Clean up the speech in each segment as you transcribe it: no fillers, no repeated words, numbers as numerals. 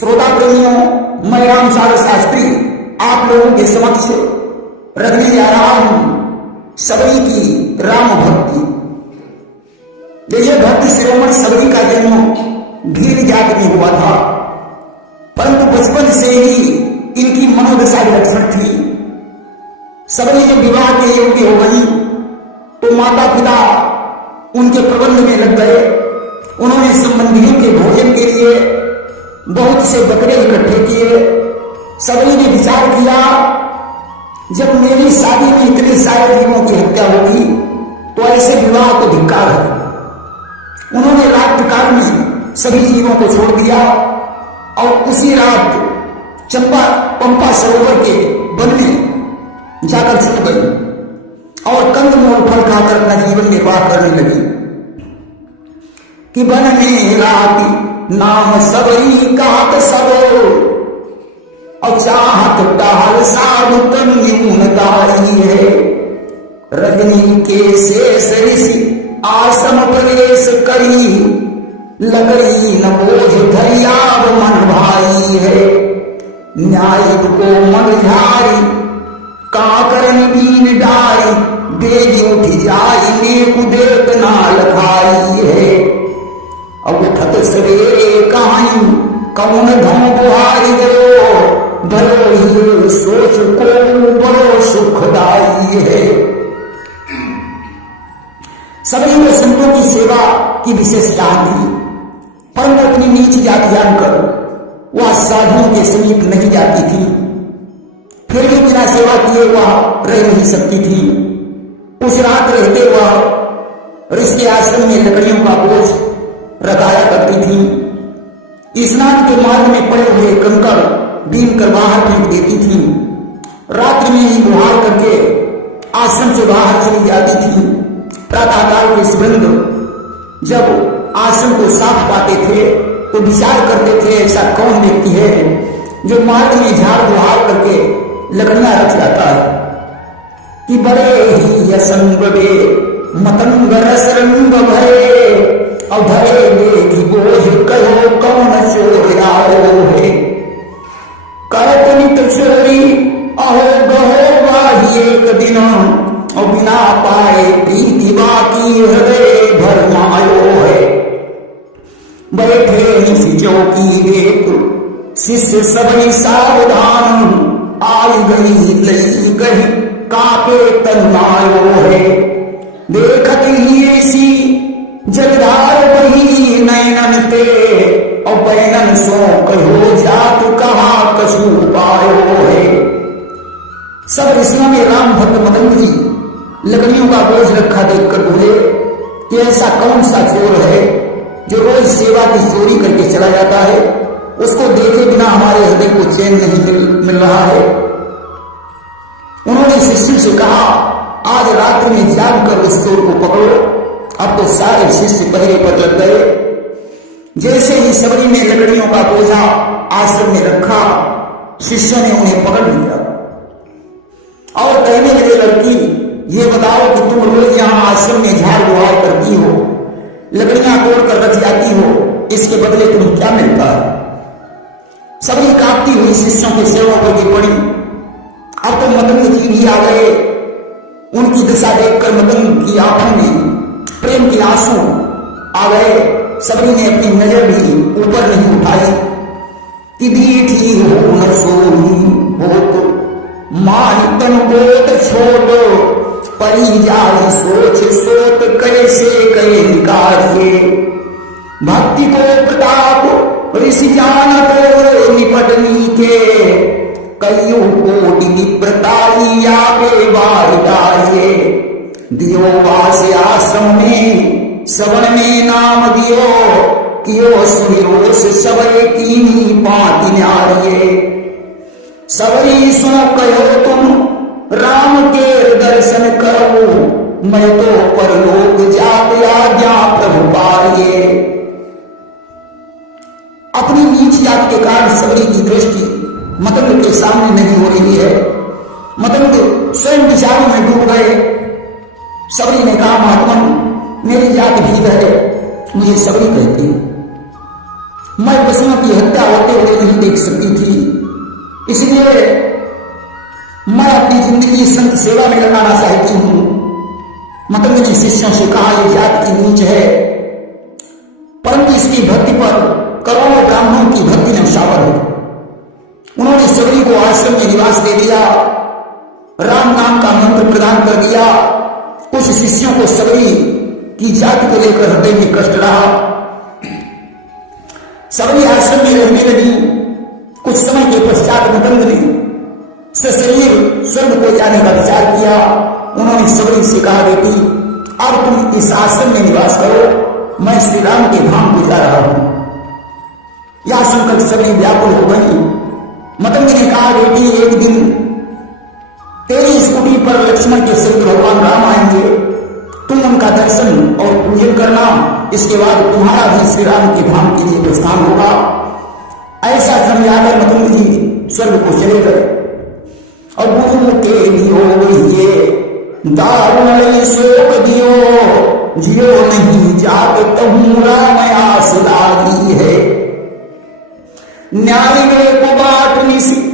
श्रोता प्रेमियों, मैं रामसागर शास्त्री आप लोगों के समक्ष रखने जा रहा हूं सबरी की राम भक्ति। देखिए, भक्ति शिरोमणि सबरी का जन्म भील जात में हुआ था, परंतु बचपन से ही इनकी मनोदशा विलक्षण थी। सबरी जब विवाह के योग्य हो गई तो माता पिता उनके प्रबंध में लग गए। उन्होंने संबंधियों के भोजन के लिए बहुत से बकरे इकट्ठे किए। सबरी ने विचार किया, जब मेरी शादी में इतने सारे जीवों की हत्या होगी तो ऐसे विवाह को धिक्कार है। उन्होंने रात्रि काल में सभी जीवों को छोड़ दिया और उसी रात पंपा सरोवर के वन में जाकर छुप गई और कंदमूल फल खाकर अपना जीवन निर्वाह करने लगी। कि वन में रात नाम सबरी कहत सबो और चाहत टहल साधु तन न्यूनताई है। रजनी के शेष ऋषि आश्रम प्रवेश करी लगई न बोझ धरियाब मन भाई है। न्यायिक को मन झारी काकरन बीन डारी बेज उठ जाई नेक देख ना लखाई है। अब उठत सवेरे कहानी कौन धम बुहारी गयो भलो ही सोच को बड़ो सुखदाई है। सभी को संतों की सेवा की विशेष चाह थी, परंतु अपनी नीच जाति जानकर वह साधुओं के समीप नहीं जाती थी। फिर भी बिना सेवा किए वह रह नहीं सकती थी। उस रात रहते वह ऋषि आश्रम में लकड़ियों का बोझ रखाया करती थी। स्नान के मार्ग में पड़े हुए कंकड़ बीन कर बाहर फेंक देती थी। रात्रि में ही गुहार करके आश्रम से बाहर चली जाती थी। प्रातःकाल के सुगंध जब आश्रम को साफ पाते थे तो विचार करते थे, ऐसा कौन व्यक्ति है जो मार्ग में झाड़ गुहार करके लकड़ियां रख जाता है। कि बड़े ही यसंग बे मतंग रस रंग भरे और भरे बेगी बोझ कहो कौन चोर आओ है। करत नित चोरी अहो बहो बाही एक दिन और बिना पाए प्रीति बाकी हृदय भर मायो है। बैठे निसी चौकी देख शिष्य सबरी सावधान आई गई लई कही कापे तन्मायो है। देखत ही ऐसी जलधार बही नैनन ते और बैनन सो कहो जात कहा कछु पायो है। सब ऋषियों में राम भक्त मदन जी लकड़ियों का बोझ रखा देखकर बोले कि ऐसा कौन सा चोर है जो रोज सेवा की चोरी करके चला जाता है। उसको देखे बिना हमारे हृदय को चैन नहीं मिल रहा है। उन्होंने शिष्य से कहा, आज रात्रि में जाग कर उस चोर को पकड़ो। अब तो सारे शिष्य पहरे पर लग गए। जैसे ही सबरी ने लकड़ियों का बोझा आश्रम में रखा, शिष्यों ने उन्हें पकड़ लिया और कहने लगे, लड़की ये बताओ कि तुम रोज यहां आश्रम में झाड़ बुहार करती हो, लकड़ियां तोड़कर रख जाती हो, इसके बदले तुम्हें क्या मिलता है। सबरी कांपती हुई शिष्यों के सेवा पर गिर पड़ी। अब तो मदन जी भी आ गए। उनकी दशा देखकर मदन की आंखों में प्रेम के आंसू आ गए। सबरी ने अपनी नजर भी ऊपर नहीं उठाई। कि दीठी हो न सोनी हो तो मान तन बोत छोड़ो परी जाई सोच सोत कैसे करे निकालिए। भक्ति को प्रताप ऋषि जानत निपटनी के कईयों कोटि निप्रताई आगे बार डालिए। दियो वास आश्रम में सवन में नाम दियो कियो सुनिरोस सबरे कीनी पाति न्यारिये। सबरी सो कहो तुम राम के दर्शन करो मैं तो परलोक जात आज्ञा प्रभु पारिये। अपनी नीच जाति के कारण सबरी की दृष्टि मतंग के सामने नहीं हो रही है। मतंग स्वयं विचारों में डूब गए। सबरी ने कहा, महात्मन मेरी जात भीतर है, मुझे सबरी कहती है। मैं पशुओं की हत्या होते हुए नहीं देख सकती थी, इसलिए मैं अपनी जिंदगी संत सेवा में लगाना चाहती हूं। मतंग ने शिष्यों से कहा, यह जाति की नीच है, परंतु इसकी भक्ति पर करोड़ों ब्राह्मणों की भक्ति न्यौछावर है। उन्होंने सबरी को आश्रम में निवास दे दिया, राम नाम का मंत्र प्रदान कर दिया। कुछ शिष्यों को सबरी की जाति को लेकर हृदय में कष्ट रहा। सबरी आश्रम में रहने लगी। कुछ समय के पश्चात मतंग ने सशरीर स्वर्ग को जाने का विचार किया। उन्होंने सबरी से कहा, बेटी अब तुम इस आश्रम में निवास करो, मैं श्री राम के धाम को जा रहा हूं। यह सुनकर सबरी व्याकुल हो गई। मतंग ने कहा, बेटी एक दिन तेरी स्कूटी पर लक्ष्मण के सहित भगवान राम आएंगे, तुम उनका दर्शन और पूजन करना, इसके बाद तुम्हारा भी श्री राम के धाम के लिए प्रस्थान होगा। ऐसा समझाकर मतंग जी स्वर्ग को चले गए। और गुरु के दियो दारुण शोक दियो, जियो नहीं जागत हूं राम आस लागी है। न्याय में को बाट निसी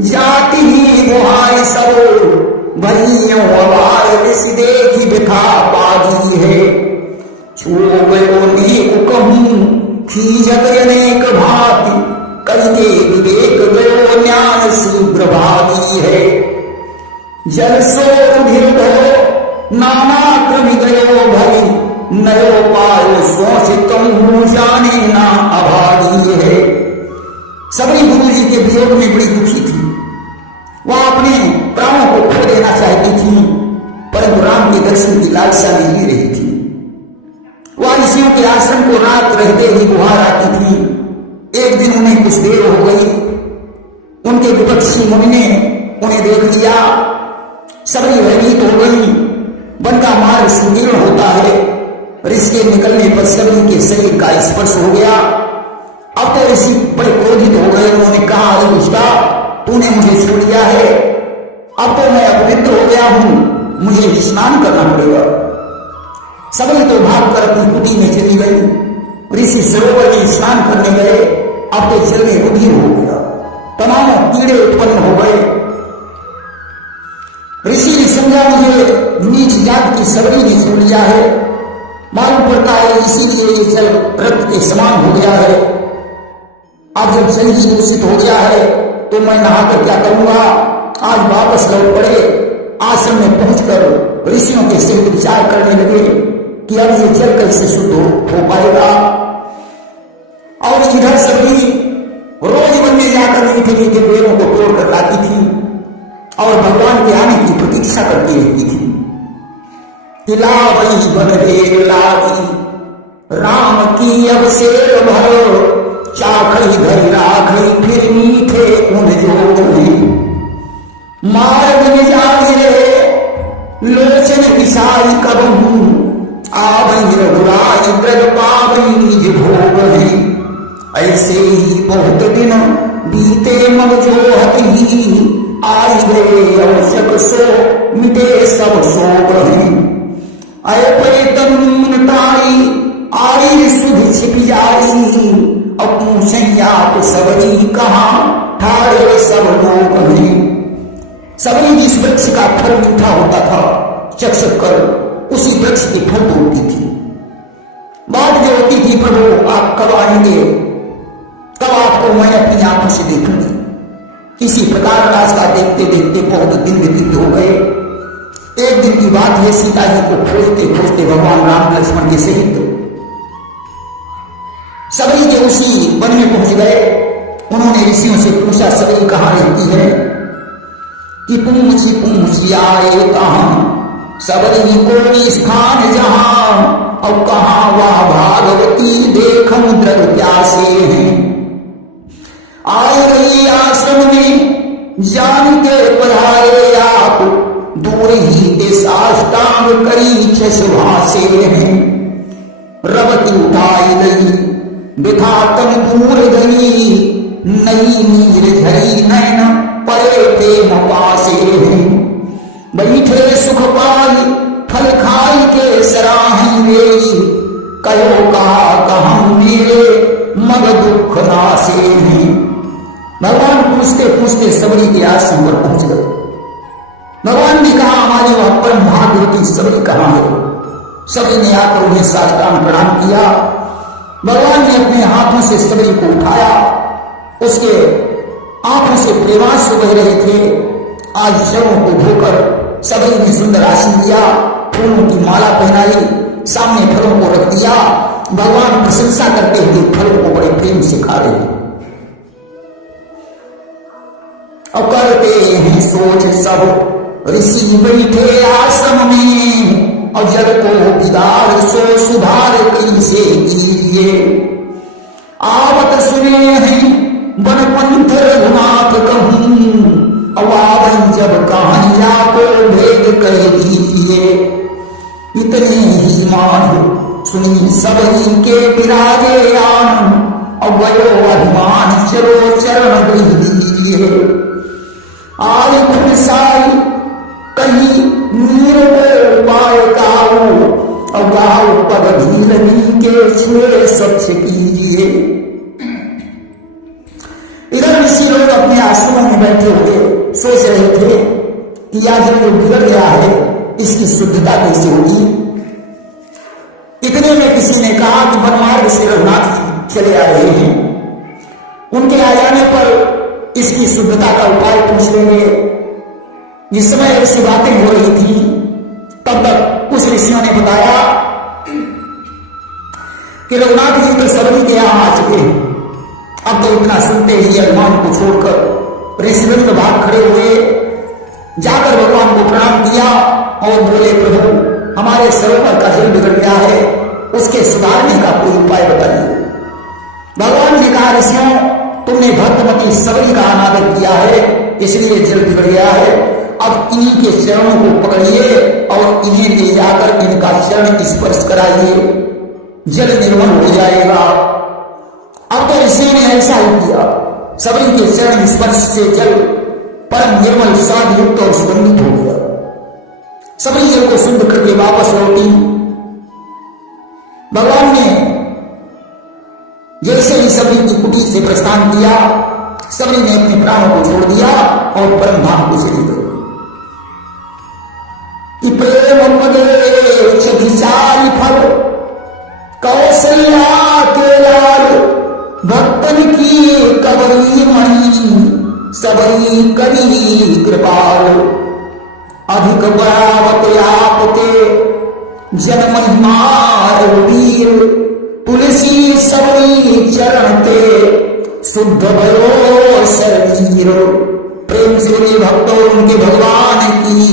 जाति ही बुहाई सब, भइयों अबार देखी बिखा पागी है। छो गयो नेक कहूं खीजत अनेक भांति, करके विवेक गयो ज्ञान शीघ्र भागी है। जल सो उधिर गयो नाना क्रम गयो भई, नयो पायो सोच कहूं जाने ना अभागी है। सबरी गुरु जी के वियोग में बड़ी दुखी थी। वह अपने प्राणों को खो देना चाहती थी, परंतु राम के दर्शन की लालसा नहीं ले रही थी। वह ऋषियों के आश्रम को रात रहते ही बुहार आती थी। एक दिन उन्हें कुछ देर हो गई। उनके विपक्षी मुनि ने उन्हें देख लिया। सबरी भयभीत हो गई। वन का मार्ग संकीर्ण होता है। ऋषि के निकलने पर सबरी के शरीर का स्पर्श हो गया। अब तो ऋषि बड़े क्रोधित हो गए। उन्होंने कहा, अरे दुष्टा, तूने मुझे छोड़ दिया है, अब तो मैं अपवित्र हो गया हूं, मुझे स्नान करना पड़ेगा। सबरी तो भागकर अपनी कुटी में चली गई। ऋषि सरोवर में स्नान करने गए। अब तो जल में रुधिर हो गया, तमाम कीड़े उत्पन्न हो गए। ऋषि ने समझा, मुझे नीच जात की सबरी ने छोड़ लिया है, मालूम पड़ता है इसीलिए ये जल रक्त के समान हो गया है। अब जब जल ही दूषित हो गया है तो मैं नहाकर क्या करूंगा। आज वापस लौट पड़े। आश्रम में पहुंचकर ऋषियों के सहित विचार करने लगे कि अब ये जल कैसे शुद्ध हो पाएगा। और इधर सबरी रोज वन में जाकर मीठे मीठे पेड़ों को तोड़कर लाती थी और भगवान के आने की प्रतीक्षा करती रहती थी। तिलावई बन रे लागी राम की अब शेर भरो, चाखई धरी राखई फिर मीठे उन जोड़ी। मार्ग में जागे लोचन विशाल कबहू, आवई रघुराई ब्रज पावई निज भोग है। ऐसे ही बहुत दिन बीते मग जोहत ही, आई गए आवश्यक सो मिटे सब शोक है। अय तन ताई आई सुध छिप जाई, अपू सैया को सबरी कहा ठाड़े सब लोग हैं। सबरी जिस वृक्ष का फल मीठा होता था, चख कर उसी वृक्ष की फल तोड़ती थी। बात जो होती थी, प्रभु आप कब आएंगे, कब आपको मैं अपनी आंखों से देखूंगी। इसी प्रकार रास्ता देखते देखते बहुत दिन व्यतीत हो गए। एक दिन की बात है, सीता जी को खोजते खोजते भगवान राम लक्ष्मण के सहित सबरी के उसी वन में पहुंच गए। उन्होंने ऋषियों से पूछा, सबरी कहाँ रहती है। कि पूछ आए कहाँ, सबरी कोई स्थान जहां, और कहाँ वह भागवती देखम द्रग प्यासे हैं। आई गई आश्रम में जान के पधारे आप, दूर ही के साष्टांग करी छुभासे हैं। रवती उठाई गई बिथा तम दूर गई, नई नीर झरी नैन परे प्रेम पासे हैं। बैठे सुख पाई फल खाई के सराही रे, कहो कहा कहम मेरे मग दुख नासे नहीं। भगवान पूछते पूछते सबरी के आश्रम पर पहुंच गए। भगवान ने कहा हमारी वह परम भाग्यवती सबरी कहां है? सबरी ने आकर उन्हें साष्टांग प्रणाम किया। भगवान ने अपने हाथों से सबरी को उठाया। उसके आंखों से प्रेमाश्रु बह रहे थे। आज शवों को धोकर सबरी ने सुंदर आसन दिया, फूलों की माला पहनाई, सामने फलों को रख दिया। भगवान प्रशंसा करते हुए फलों को बड़े प्रेम से खा रहे हैं। और करते हैं सोच सब ऋषि बैठे आश्रम में, और जल को बिगाड़ सो सुधार कैसे कीजिए। आवत सुने हैं वन पंथ रघुनाथ कहूं, अवावन जब कहानिया को भेद कह दीजिए। इतने ही मान सुनी सबरी के विराजे आन, अवयो अभिमान चलो चरण गृह दीजिए। आय खुलसाई कहीं नीर को उपाय गाओ, और गाओ पद धीरनी के छुए स्वच्छ कीजिए। इधर ऋषि लोग अपने आश्रमों में बैठे हुए सोच रहे थे कि आज जो बिगड़ गया है इसकी शुद्धता कैसे होगी। इतने में किसी ने कहा कि बनमार्ग से रघुनाथ चले आ रहे हैं, उनके आ जाने पर इसकी शुद्धता का उपाय पूछ लेंगे। जिस समय ऐसी बातें हो रही थी तब तक कुछ ऋषियों ने बताया कि रघुनाथ जी तो सबरी के यहां आ चुके हैं। अब तो इतना सुनते ही अभिमान को छोड़कर ऋषिवृंद भाग खड़े हुए, जाकर भगवान को प्रणाम किया और बोले प्रभु हमारे सरोवर का जल बिगड़ गया है, उसके सुधारने का कोई उपाय बताइए। भगवान ने कहा ऋषियों तुमने भक्तमती सबरी का अनादर किया है इसलिए जल बिगड़ गया है। अब इन्हीं के चरणों को पकड़िए और इन्हें ले जाकर इनका चरण स्पर्श कराइए, जल निर्मल हो जाएगा। अब तो ऋषि ने ऐसा ही किया। सबरी के चरण स्पर्श से जल परम निर्मल स्वाद युक्त और सुगंधित हो गया। सबरी जल को शुद्ध करके वापस लौटी। भगवान ने जैसे ही सबरी की कुटी से प्रस्थान किया, सबरी ने अपने प्राणों को छोड़ दिया और परम धाम को चली गई। प्रेम पदे विचारी फल कौशल्या के लाल, भक्तन की कबरी मणि सबरी करी कृपाल। अधिक बरावत आपते जन महिमा वीर, तुलसी सबरी चरण ते शुद्ध भयो शरीर। प्रेम से भक्तों उनके भगवान की